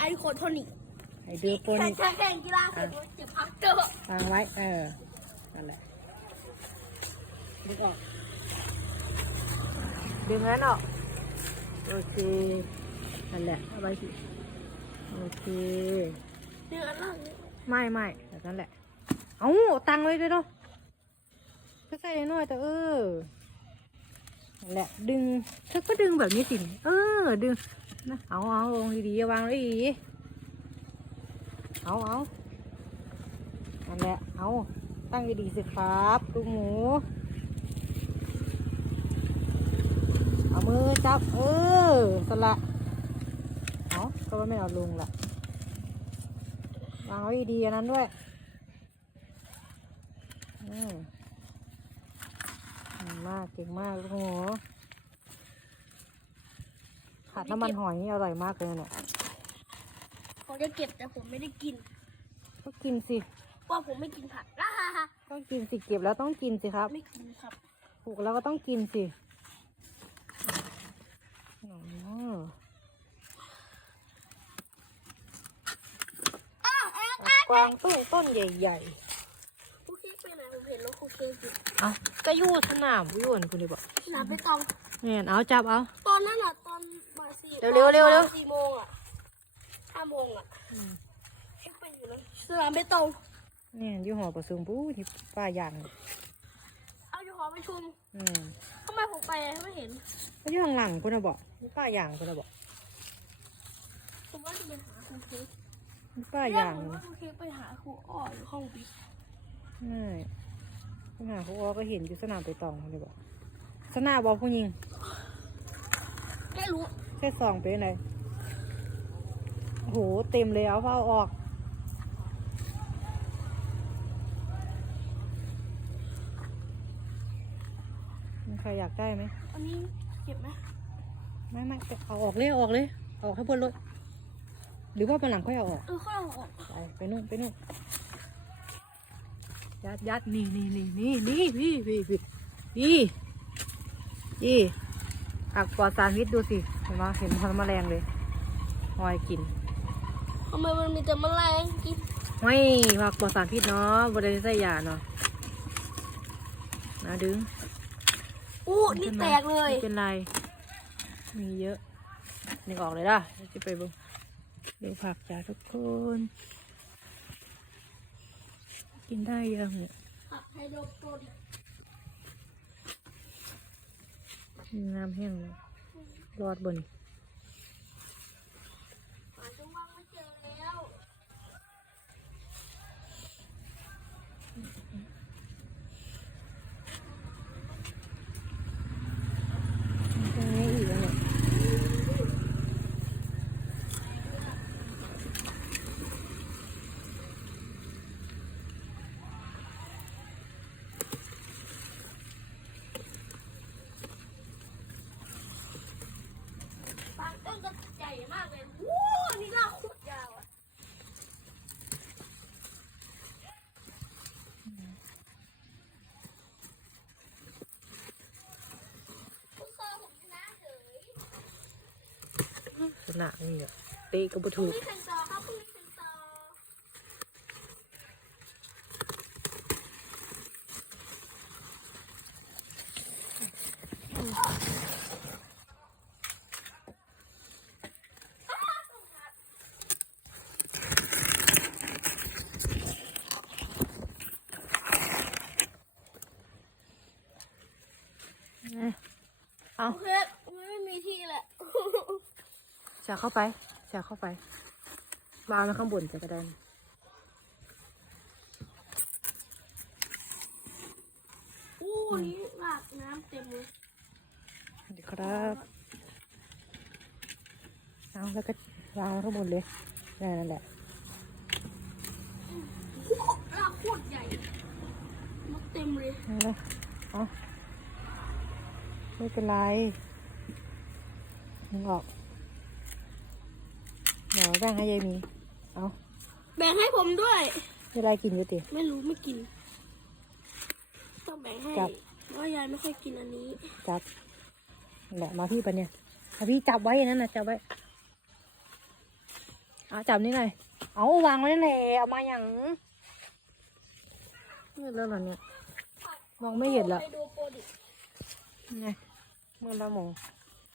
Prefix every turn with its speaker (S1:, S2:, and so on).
S1: ไอคนเท่านี้แข่งแข่งแข่งกีฬาเสร็จเจ็บพักเจอ
S2: วางไว้ เออ นั่นแหละ ดึงออก ดึงนั้นออก โอเค นั่นแหละ เอาไว้สิโอเค
S1: เนื้อล่างนี่
S2: ไม่ไม่แบบนั้นแหละ เอาเอาตังค์ไว้ด้วยเนาะก็ใส่น้อยๆแต่เออนั่นแหละ ดึงเธอก็ดึงแบบนี้สิ เออ ดึงนะเอาเอาลงดีๆวางไว้ดีๆเอาเอานั่นแหละเอาตั้งดีๆสิครับลูกหมู เอามือจับเออสละเอาก็ว่าไม่เอาลงละวางไว้ดีๆนั้นด้วยอืมมากเก่งมากลูกหมู ผัดน้ำมันหอยนี่อร่อยมากเลยเนี่ย
S1: ผมจะเก็บแต่ผมไม่ได้กิน
S2: ก็กินสิ
S1: เพราะผมไม่กินผักอ่าฮ่าฮ่า
S2: ต้องกินสิเก็บแล้วต้องกินสิครับ
S1: ไม่กินครับ
S2: ปลูกแล้วก็ต้องกินสิอ๋อ
S1: อ้าวแอ๊ะ
S2: กวางตุ้งต้นใหญ่
S1: ครูเค้กไปไหนผมเห็นแล้วครูเค้กอยู่
S2: ๆเอาก็อยู่สนามวิวนะคุณดิบอก
S1: หนาไปตอง
S2: เนี่ยเอาจับเอา
S1: ตอนนั้นอะตอนบ่าย สี่
S2: เร็วเร็วเร็วเร็ว
S1: สี่โมงอะห้าโมงอะเค้กไปอยู่แล้วสนามไปตอง
S2: เนี่ยอยู่หอประชุมปู้ที่ป้าย่าง
S1: เอาอยู่หอประชุม
S2: อืม
S1: ทำไมผมไปไม่เห็น
S2: ก็อยู่ข้างหลังคุณนะบอกนี่ป้าย่างคุณนะบอก
S1: ผมว่าจะไปหาครูเค้ก
S2: นี่ป้า
S1: เรียก
S2: ย่าง
S1: ผมว่าครูเค้กไปหาครูอ้ออยู่ห้องบิ๊ก
S2: ไม่ปัญหาเขาออก็เห็นอยู่สนามไปตองคุณเลยบอกสนามบอกผู้หญิง
S1: ไม่รู้
S2: แค่ซองเป็นไหนโอ้โหเต็มเลยเอาเฝ้าออก มีใครอยากได้ไหม
S1: อันนี้เก็บไหม
S2: ไม่ไม่เอาออกเลยเอาออกเลยเอาออกให้บนรถ หรือว่าวันหลังค่อยเอาออก
S1: เออข้าวออก
S2: ไปไปนู่นไปนู่นยัดยัดนี่นี่นี่นี่นี่นี่นี่นี่นี่นี่ ผักปลอดสารพิษดูสิ เห็นไหมเห็นพันแมลงเลยหอยกิน
S1: ทำไมมันมีแต่แมลงกิน
S2: ไม่ผักปลอดสารพิษเนาะบริใส่ยาเนาะนะดึง
S1: อู้นี่แตกเลย
S2: ไม่เป็นไร มีเยอะนึกออกเลยล่ะเดี๋ยวจะไปเบิ่งดูผักจ้าทุกคน กินได้ยังเนี่ย
S1: ผักไฮโดรโปรดิก
S2: มี น้ำแห้งรอดบน
S1: หาจังหวะไม่เจอแล้ว
S2: ตรงนี้อีกแล้วเนี่ย
S1: บางต้นก็ใหญ่ มากเลยวู้นี่รากโคตรยาวอะคุณคอผมชนะเฉย
S2: สนะนี่เนี่ยเตะก็บ่
S1: พรุ่
S2: ถู
S1: ง
S2: ก
S1: นี้แข่งต่อครับพรุ่งนี้แข่งต่อ
S2: เอา
S1: โอเคไม่มีที่แหละ
S2: จะเข้าไปจะเข้าไป มาเอามาข้างบนจะกระไดน
S1: อู้นี่รากน้ำเต็มเลย
S2: สวัสดีครับเอาแล้วก็วางข้างบนเลยนั่นแหละ
S1: รากโคตรใหญ่มดเต็มเลย
S2: นั่นแหละเอา ไม่เป็นไรนึงออก เดี๋ยวแบ่งให้ยายมี เอา
S1: แบ่งให้ผมด้วย
S2: เวลากินอยู่ติ
S1: ไม่รู้ไม่กิน ต้องแบ่งให้
S2: จับ
S1: เพราะยายไม่ค่อยกินอันนี้
S2: จับนั่นแหละมาพี่ปะเนี่ยมาพี่จับไว้อย่างนั้นนะจับไว้ เอาจับนี่หน่อย เอาวางไว้นั่นแหละเอามาอย่างมืดแล้วเหรอเนี่ย มองไม่เห็นแล้ว
S1: ไปดูโปรดิ
S2: ไง Manda,
S1: amor.